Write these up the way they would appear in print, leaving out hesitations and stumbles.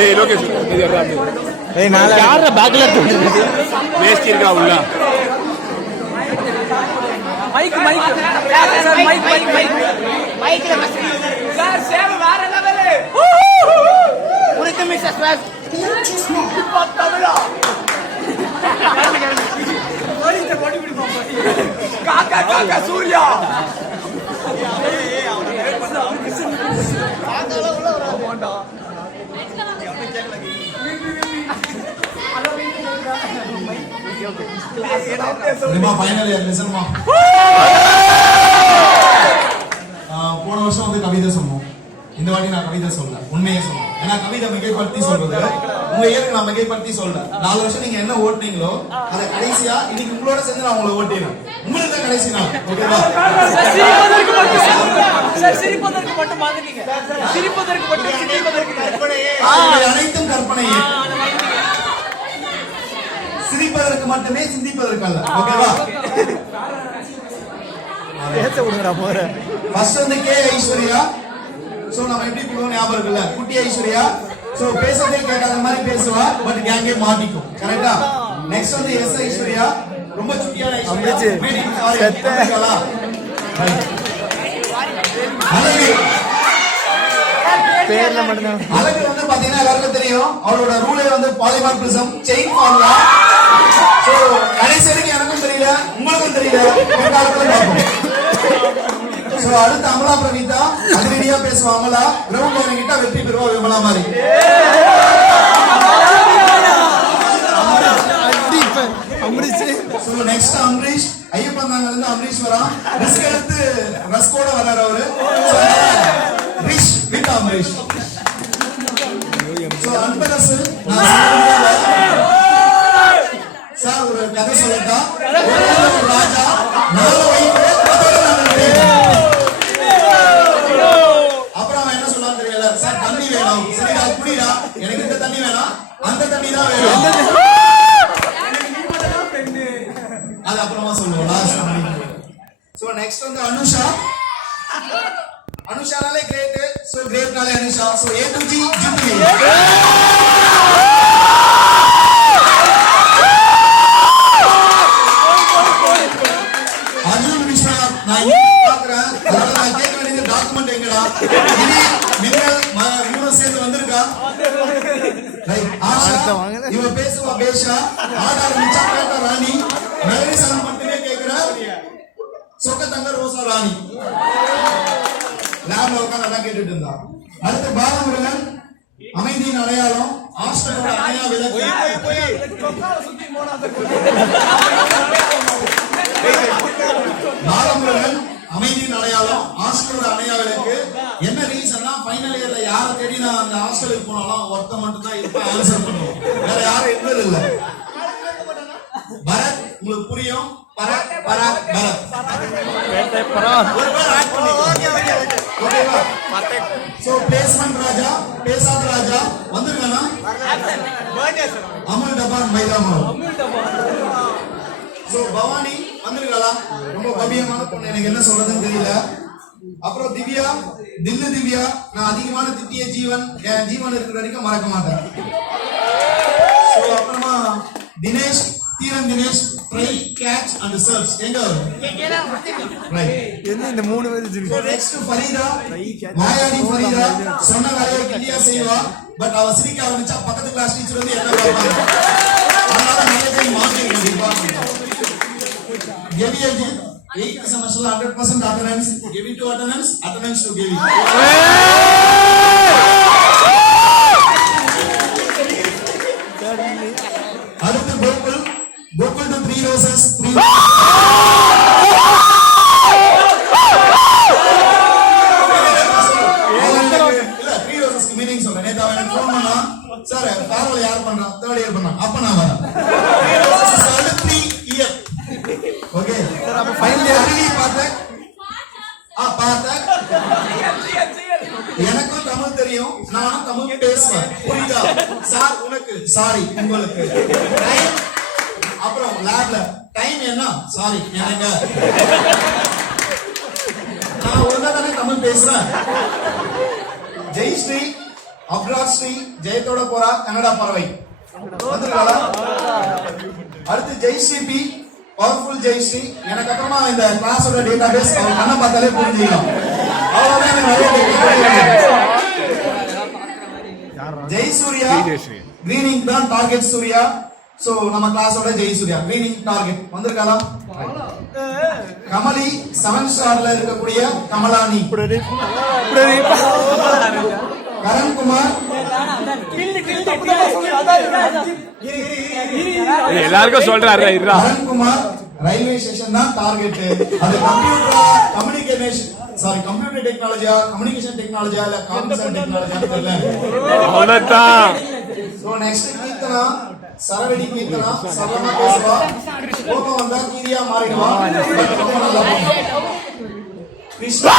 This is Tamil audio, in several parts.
ஏய் லோகேஷ் இது யாரா? ஏய் நாளை யாரா பேக்ல தூக்கிட்டு வேஸ்ட் இருக்கா உள்ள? Mic mic mic mic mic மைக்ல பஸ் சார் சேவ வேற லெவல் புரித்து மிஸ்டர் ஸ்வாஸ் பத்தவளா ஓடிட்ட பாடி பிடி பாப்பா காக்கா காக்கா சூர்யா காக்கால உள்ள வர போண்டா ஃபைனல் இயர் லிசன்மா. போன வருஷம் வந்து கவிதை சொன்னோம். இந்த வாட்டி நான் கவிதை சொல்ல, உண்மையே சொல்ல. ஏன்னா கவிதை மிகைப்படுத்தி சொல்றது உங்க இயருக்கு நான் மிகைப்படுத்தி சொல்ல. 4 வருஷம் நீங்க என்ன ஓட்டுனீங்களோ அதை கடைசியா இன்னைக்கு உங்களோட சேர்ந்து நான் உங்களை ஓட்டிடுறேன். உங்களுக்கு தான் கடைசி நாள். ஓகேவா? சிரிப்பதற்கு மட்டும் மாத்தீங்க. சிரிப்பதற்கு மட்டும் சிரிப்பதற்கு கற்பனையே. அனைத்தும் கற்பனையே. சிரிப்பதற்கு மட்டுமே, சிந்திப்பதற்கு அல்ல. ஓகேவா? பேச விடுங்கடா போற. ஃபர்ஸ்ட் வந்து கே ஐஸ்வர்யா. சோ நம்ம எப்படி போடுவோம் ஞாபகம் இருக்குல்ல? குட்டி ஐஸ்வர்யா. சோ பேசவே கேட்காத மாதிரி பேசுவா, பட் கேங்கே மாட்டிக்கும். கரெக்ட்டா? நெக்ஸ்ட் வந்து எஸ் ஐஸ்வர்யா. ரொம்ப சுட்டியான ஐஸ்வர்யா. அழகு பேர்ல மட்டும் அழகு வந்து பாத்தீங்கன்னா எல்லாருக்கும் தெரியும். அவளோட ரூலே வந்து பாலிமார்பிசம், செயின் ஃபார்முலா. சோ கடைசி வரைக்கும் எனக்கும் தெரியல, உங்களுக்கும் தெரியல. ஒரு காலத்துல பார்ப்போம். சோ அடுத்து அமலா பிரவீதா. அதிரடியா பேசுவா அமலா. கிரவுண்ட் இறங்கிட்டா வெற்றி பெறுவா விமலா மாதிரி. So next Amrish. ஐயப்பந்தாங்கல இருந்து அம்ரீஷ் வரா. ரிஸ்க் எடுத்து ரஸ்கோட வராரு அவரு. Rish with Amrish. So Anbarasu sir ஒரு கதை சொல்லட்டா? ராஜா நல்ல வைப்பு அப்புறம் அவன் என்ன சொல்லான்னு தெரியல. சார் தண்ணி வேணும். சரிடா குடிடா. எனக்கு இந்த தண்ணி வேணாம், அந்த தண்ணி தான் வேணும். அது அப்புறமா சொல்லுவோம் லாஸ்ட். சோ நெக்ஸ்ட் வந்து அனுஷா. அனுஷானாலே கிரேட். சோ கிரேட்னாலே Anusha. So A to G Jimmy. Arjun Viswanath. நான் பாக்குறேன். நான் கேட்க வேண்டிய டாக்குமெண்ட் எங்கடா? இது மின்னல் மூணு சேர்ந்து வந்திருக்கா? இவ பேசுவா பேஷா. ஆடார் மிச்சா கேட்ட ராணி. மெலடி சாங் மட்டுமே கேட்கிற சொக்க தங்க ரோசா ராணி. லேப்ல உட்கார்ந்து நல்லா கேட்டுட்டு இருந்தா. அடுத்து பாலமுருகன். அமைதியின் அடையாளம். ஆஸ்டரோட அணையா விளக்கு. பாலமுருகன் அமைதியின் அடையாளம். ஹாஸ்டலோட அணையா விளக்கு. என்ன ரீசன்னா ஃபைனல் இயர்ல யாரை தேடி நான் அந்த ஹாஸ்டலுக்கு போனாலும் ஒருத்த மட்டும் தான் இருப்பேன், ஆன்சர் பண்ணுவோம். வேற யாரும் இருந்தது இல்ல. பரத் உங்களுக்கு புரியும். பரத் பரத் பரத். ஓகேவா? சோ பிளேஸ்மென்ட் ராஜா, பேசாத ராஜா வந்திருக்கானா? அமுல் டபான் மைதாமா. சோ பவானி வந்திருக்காளா? ரொம்ப பவியமான பொண்ணு. எனக்கு என்ன சொல்றதுன்னு தெரியல. அப்புறம் திவ்யா. தில்லு திவ்யா. நான் அதிகமான திட்டிய ஜீவன். என் ஜீவன் இருக்கிற வரைக்கும் மறக்க மாட்டேன். சோ அப்புறமா Dinesh. Dheeran Dinesh. Try catch and serves. எங்க ரைட். என்ன இந்த மூணு பேர் ஜிம். So next Farida. மாயாடி ஃபரீதா. சொன்ன வேலையை கிளியா செய்வா. பட் அவ சிரிக்க ஆரம்பிச்சா பக்கத்து கிளாஸ் டீச்சர் வந்து என்ன பார்ப்பாங்க. அதனால நல்லதே marking department. GVLG 8th semester 100% attendance. Give it to attendance. Attendance to give it. அடுத்து Gokul. Gokul to 3 roses. 3 roses meaning சொல்றேன். நேத்து அவன் ஃபோன் பண்ணா. சார் ஃபேர்வெல் யார் பண்றா? 3rd இயர் பண்ணா. அப்ப நான் வரேன். 3 roses is called 3 year. Okay sir அப்ப ஃபைனல் இயர் அருவி பார்த்தேன். பார்த்தேன். எனக்கும் தமிழ் தெரியும். நான் தமிழ் பேசுவேன். புரியுதா? சார் உனக்கு, சாரி உங்களுக்கு. டைம் அப்புறம் லேப்ல டைம் என்ன? சாரி எனக்கு. நான் ஒழுங்கா தானே தமிழ் பேசுறேன். ஜெயஸ்ரீ அப்ரார் ஸ்ரீ ஜெயத்தோட போறா கன்னடா பறவை வந்துருக்காளா? அடுத்து ஜெயஸ்ரீ பி பவர்ஃபுல் ஜெயஸ்ரீ. எனக்கு அப்புறமா இந்த கிளாஸோட டேட்டாபேஸ் அவங்க கண்ணை பார்த்தாலே புரிஞ்சுக்கலாம். அவ்வளவுதான் எனக்கு நிறைய கேட்க. ஜெய் சூர்யா கிரீனிங் தான் டார்கெட் சூர்யா. சோ நம்ம கிளாஸோட ஜெய் சூர்யா கிரீனிங் டார்கெட் வந்திருக்காளா? கமலி 7 ஸ்டார்ல இருக்கக்கூடிய கமலானி. கரண்குமார் எல்லாருக்கும் சொல்றாரு. கரண்குமார் ரயில்வே ஸ்டேஷன் தான் டார்கெட். அது கம்ப்யூட்டர் டெக்னாலஜியா கம்யூனிகேஷன் டெக்னாலஜியா இல்ல காம்ப்யூட்டர் டெக்னாலஜியா தெரியல. அவ்வளவுதான். சோ நெக்ஸ்ட் கீர்த்தனா சரவடி கீர்த்தனா சரளமா பேசுவா. கோபம் வந்தா கீரியா மாறிடுவா. கிருஷ்ணா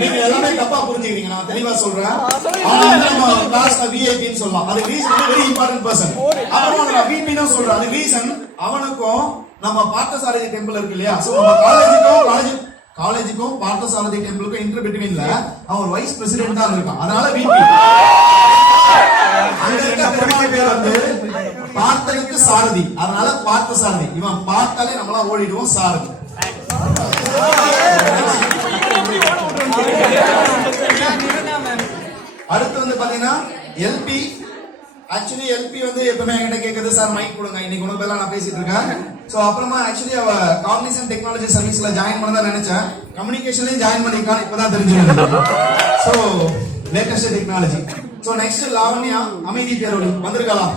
நீங்க எல்லாமே தப்பா புரிஞ்சுக்கிறீங்க. நான் தெளிவா சொல்றேன். நம்ம கிளாஸ்ல விஐபின்னு சொல்லலாம். அது ரீசன் வெரி இம்பார்ட்டன்ட் பர்சன். அப்புறம் நான் விபின்னு சொல்றேன். அது ரீசன் அவனுக்கும் நம்ம பார்த்தசாரதி டெம்பிள் இருக்கு இல்லையா? சோ நம்ம காலேஜுக்கும் பார்த்தசாரதி டெம்பிளுக்கும் இன்டர் பிட்வீன்ல அவன் வைஸ் பிரசிடென்ட் தான் இருக்கான். அதனால விபி அங்க இருக்க பெருமாள் பேர் வந்து பார்த்தனுக்கு சாரதி. அதனால பார்த்தசாரதி. இவன் பார்த்தாலே நம்மளா ஓடிடுவோம் சாரதி. அடுத்து வந்து பாத்தீங்கன்னா எல்பி. ஆக்சுவலி எல்பி வந்து எப்பவுமே என்கிட்ட கேக்குது சார் மைக் கொடுங்க. இன்னைக்கு உனக்கு பதிலா நான் பேசிட்டு இருக்கேன். சோ அப்புறமா ஆக்சுவலி அவ காக்னிசன்ட் டெக்னாலஜி சர்வீஸ்ல ஜாயின் பண்ணதா நினைச்சேன். கம்யூனிகேஷன்லயும் ஜாயின் பண்ணிருக்கான். இப்பதான் தெரிஞ்சுக்கணும். So latest technology. So next Lavanya அமைதி பேரோடி வந்திருக்கலாம்.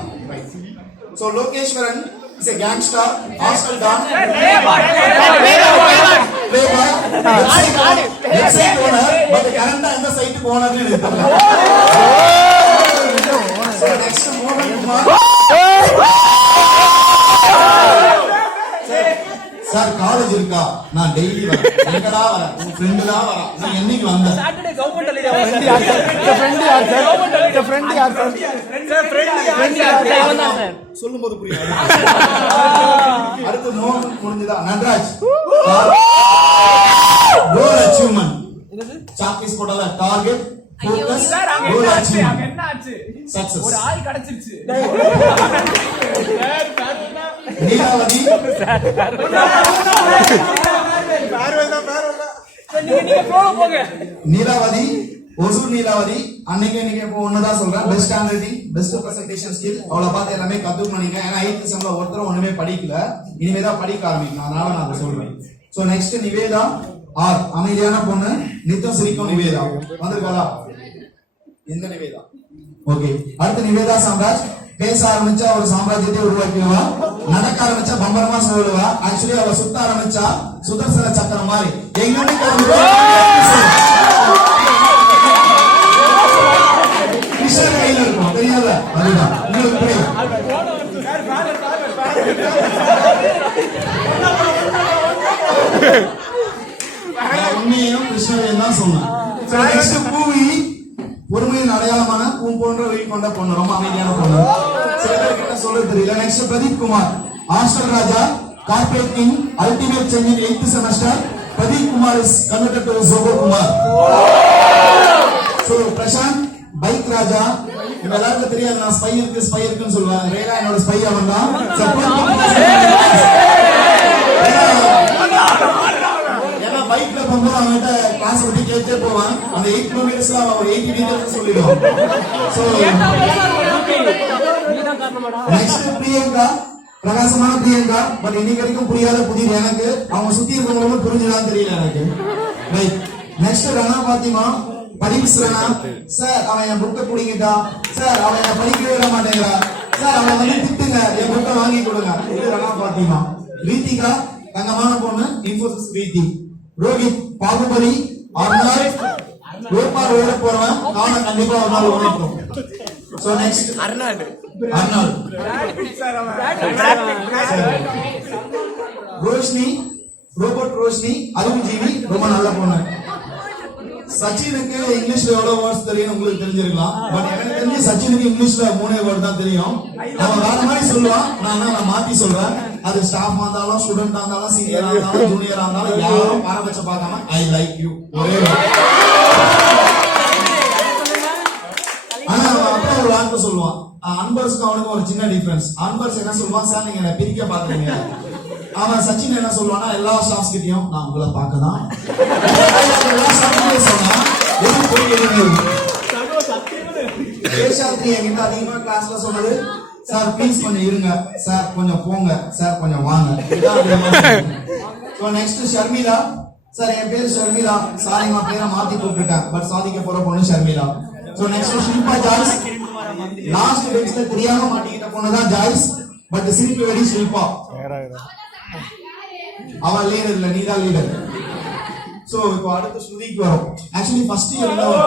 So Logeswaran is a gangster, hostile don, playboy, website owner, but current and the site owner ni irukalla. So next Mohan Kumar. Sir college irukka na daily vara engada vara un friend da vara na ennikku vanda Saturday government alli friend yaar sir சொல்லும்போது புரியாது. அடுத்து மோகன் முடிஞ்சதா நட்ராஜ் கோல் அச்சீவ்மென்ட் சாக்பீஸ் போடல டார்கெட் ஃபோக்கஸ் கோல் அச்சீவ்மென்ட் என்ன ஆச்சு சக்சஸ் ஒரு ஆள் கிடைச்சிருச்சு. நீலாவதி நீலாவதி ஒசூர் நீலாவதி அன்னைக்கு இப்போ ஒண்ணுதான் சொல்றேன். Best hand writing best presentation skill அவளை பார்த்து எல்லாமே கத்துக்கணும் நீங்க. ஏன்னா 8th செம்ல ஒருத்தரும் ஒண்ணுமே படிக்கல. இனிமேதான் படிக்க ஆரம்பிக்கணும். அதனால நான் அதை சொல்றேன். சோ நெக்ஸ்ட் நிவேதா ஆர் அமைதியான பொண்ணு நித்தம் சிரிக்கும் நிவேதா வந்திருக்காளா? எந்த நிவேதா? ஓகே. அடுத்து நிவேதா சாம்ராஜ். பேச ஆரம்பிச்சா ஒரு சாம்ராஜ்யத்தை உருவாக்கிடுவா. நடக்க ஆரம்பிச்சா பம்பரமா சொல்லுவா. ஆக்சுவலி அவ சுத்த ஆரம்பிச்சா சுதர்சன சக்கரம் மாதிரி எங்கன்னு கையில இருக்கும். தெரியல அதுதான் உங்களுக்கு புரியும். உண்மையும் கிருஷ்ணரையும் தான் சொன்னேன். பூவி பொறுமையின் அடையாளமான பூ போன்ற வெயில் கொண்ட பொண்ணு. ரொம்ப அமைதியான பொண்ணு. சில பேர்கிட்ட சொல்றது தெரியல. Next Pradeep Kumar hostel Raja corporate king ultimate change in 8th semester. Pradeep Kumar is converted to சோபோ குமார். So Prashanth bike Raja. உங்க எல்லாருக்கும் தெரியாது நான் ஸ்பை இருக்குன்னு சொல்லுவேன். ரேலா என்னோட ஸ்பை அவன் தான். ஏன்னா பைக்ல போகும்போது அவன்கிட்ட கிளாஸ் பத்தி கேட்டே போவான். அந்த 8 கிலோமீட்டர்ஸ்ல அவன் ஒரு 80 டீடைல்ஸ் சொல்லிடுவான். சோ நெக்ஸ்ட் பிரியங்கா பிரகாசமான பிரியங்கா. பட் இன்னைக்கு வரைக்கும் புரியாத புதிர் எனக்கு. அவங்க சுத்தி இருக்கவங்களும் புரிஞ்சுதான் தெரியல எனக்கு. ரைட். நெக்ஸ்ட் ரணா பாத்திமா படிப்புறனா. சார் அவன் என் புக்கை பிடிக்கிட்டான். சார் அவன் என்ன படிக்கவே விட மாட்டேங்கிறான். சார் அவன் வந்து திட்டுங்க என் புக்கை வாங்கி கொடுங்க. இது ரணா பாத்திமா. ரீதிகா தங்கமான பொண்ணு இன்ஃபோசிஸ் ரீதி. ரோஹித் பாகுபலி அர்னால்ட் ரோப்பார் ஓட போறவன் காண கண்டிப்பா ஒரு நாள் ஓடிப்போம். So next Arnold Roshini robot Roshini அருண்ஜீவி ரொம்ப நல்ல பொண்ணு. சச்சினுக்கு இங்கிலீஷ்ல எவ்வளவு வேர்ட்ஸ் தெரியும் உங்களுக்கு தெரிஞ்சிருக்கலாம். பட் எனக்கு தெரிஞ்சு சச்சினுக்கு இங்கிலீஷ்ல 3 வேர்ட் தான் தெரியும். அவன் வேற மாதிரி சொல்லுவான். நான் மாத்தி சொல்றேன். அது ஸ்டாஃப் இருந்தாலும் ஸ்டூடெண்டா இருந்தாலும் சீனியரா இருந்தாலும் ஜூனியரா இருந்தாலும் யாரும் பாரபட்சம் பார்க்காம ஐ லைக் யூ ஒரே ஆனா அப்புறம் ஒரு வார்த்தை சொல்லுவான். அன்பர்ஸ்க்கு அவனுக்கு ஒரு சின்ன டிஃபரன்ஸ். அன்பர்ஸ் என்ன சொல்லுவான், சார் நீங்க என்ன பிரிக்க பாக்குறீங்க. அவன் சச்சின் என்ன சொல்லுவானா, எல்லா ஸ்டாஃப்ஸ் கிட்டயும் நான் உங்களை பார்க்கதான் எல்லா ஸ்டாஃப்ஸ் சொன்னா ஒரு போய் என்கிட்ட அதிகமா கிளாஸ்ல சொன்னது, சார் ப்ளீஸ் கொஞ்சம் இருங்க, சார் கொஞ்சம் போங்க, சார் கொஞ்சம் வாங்க. நெக்ஸ்ட் ஷர்மிளா. சார் என் பேரு ஷர்மிளா, சாரிமா பேரை மாத்தி கூப்பிட்டுட்டேன், பட் சாதிக்க போற பொண்ணு Sharmila. So next Shilpa Joyce. Last பெஞ்ச்ல தெரியாம மாட்டிக்கிட்ட பொண்ணுதான் ஜாய்ஸ், பட் சிரிப்பு வெடி ஷில்பா. அவ லீடர் இல்ல, நீதான் லீடர். சோ இப்போ அடுத்து ஸ்ருதிக்கு வரும். ஆக்சுவலி ஃபர்ஸ்ட் இயர்ல ஒரு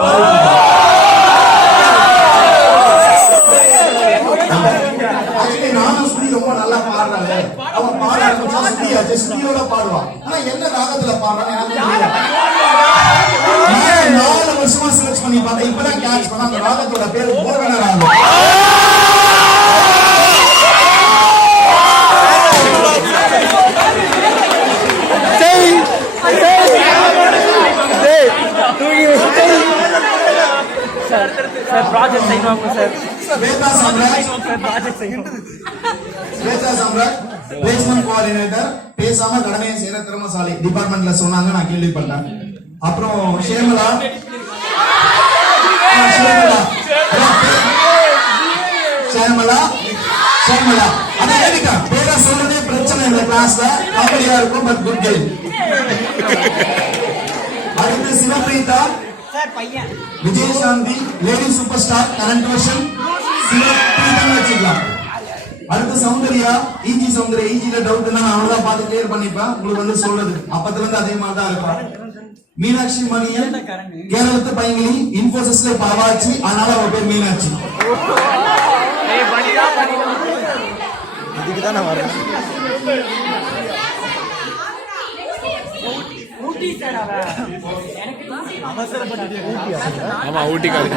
ஆக்சுவலி நானும் ஸ்ருதி ரொம்ப நல்லா பாடுறாளே, அவன் பாட ஆரம்பிச்சா ஸ்ருதியாச்சு ஸ்ருதியோட பாடுவான். ஆனா என்ன ராகத்துல பாடுறான்னு எனக்கு தெரியல. 4 வருஷமா சர்ச் பண்ணி பார்த்தேன், இப்பதான் கேட்ச் பண்ண அந்த ராகத்தோட பேர் மோகன ராகம். ப்ராஜெக்ட் செய்யணும் sir. Swetha Samrat. Swetha Samrat placement coordinator, பேசாம கடமையை செய்யற திறமசாலி டிபார்ட்மெண்ட்ல சொன்னாங்க, நான் கேள்விப்பட்டேன். அப்புறம் ஷேமலா. ஷேமலா ஷேமலா அதான் எதுக்கா பேரா சொல்றதே பிரச்சனை இந்த கிளாஸ்ல. காமெடியா இருக்கும், பட் குட் கேம். அடுத்து Sivapreetha. Vijayashanti lady super star, current version Sivapreetha வச்சுக்கலாம். அடுத்து சௌந்தர்யா, ஈஜி சௌந்தர்யா. ஈஜில டவுட்னா நான் அவ்வளவுதான் பார்த்து கிளியர் பண்ணிப்பேன், உங்களுக்கு வந்து சொல்றது அப்பத்துல இருந்து அதே மாதிரி தான் இருப்பா. மீனாட்சி மணியன், கேரளத்து பையங்களி, இன்ஃபோசிஸ்ல பாவாச்சி, அதனால அவ பேர் மீனாட்சி. இதுக்குதான் நான் வரேன். ஆமா ஊட்டிக்காரு.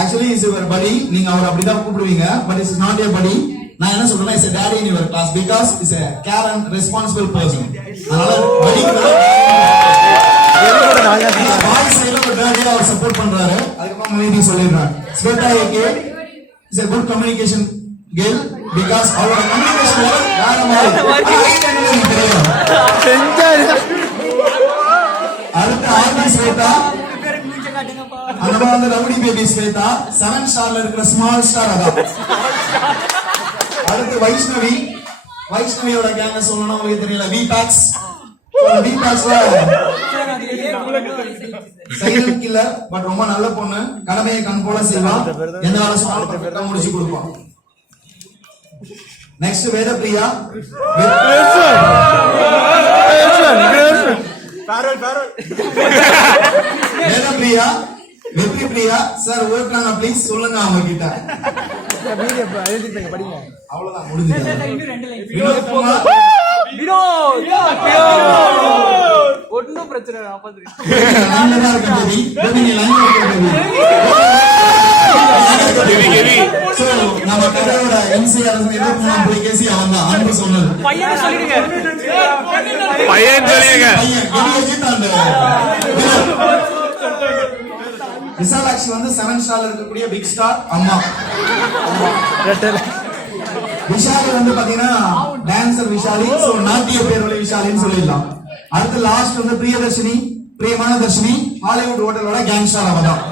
Actually is your buddy. நீங்க அவர் அப்படிதான் கூப்பிடுவீங்க, but it's not your buddy. நான் என்ன சொல்றேன்னா is a daddy in your class because is a care and responsible person. அதனால buddy பாய் சைடுல ஒரு daddy அவர் சப்போர்ட் பண்றாரு. அதுக்கு மீதி சொல்லிடுறாரு. Swetha AK is a good communication girl because our communication வேற மாதிரி தெரியும். அடுத்து ஆர்வி ஸ்வேதா. அந்த வந்து ரவுடி பேபி ஸ்வேதா 7 ஸ்டார்ல இருக்கிற ஸ்மால் ஸ்டார் அதான். அடுத்து வைஷ்ணவி. வைஷ்ணவியோட கேங்க சொல்லணும் உங்களுக்கு தெரியல, வி பேக்ஸ். வி பேக்ஸ்ல சைலண்ட் கில்லர், பட் ரொம்ப நல்ல பொண்ணு, கடமையை கண் போல செய்வா, எந்த வேலை சொன்னாலும் முடிச்சு கொடுப்பான். நெக்ஸ்ட் வேதப்பிரியா. வேதப்பிரியா, வெற்றி பிரியா. சார் ஓட்டுறாங்க, ப்ளீஸ் சொல்லுங்க அவங்க கிட்ட. அவ்வளவுதான் முடிஞ்சது. வினோத் குமார். ஒன்னும் பிரச்சனை நம்ம கதையோட எம்சிஆர் 23ஆம் புலிகேசி அவன் தான். அன்பு சொன்னது பையன் சொல்லிடுங்க, பையன் சொல்லிடுங்க. விசாலாட்சி வந்து 7 ஸ்டார்ல இருக்கக்கூடிய பிக் ஸ்டார் அம்மா. விஷாலி வந்து பாத்தீங்கன்னா டான்சர் விஷாலி, சோ நாட்டிய பேரோட விஷாலின்னு சொல்லிடலாம். அடுத்து லாஸ்ட் வந்து பிரியதர்ஷினி, பிரியமான தர்ஷினி, ஹாலிவுட் ஹோட்டலோட கேங்ஸ்டார் அவதான்.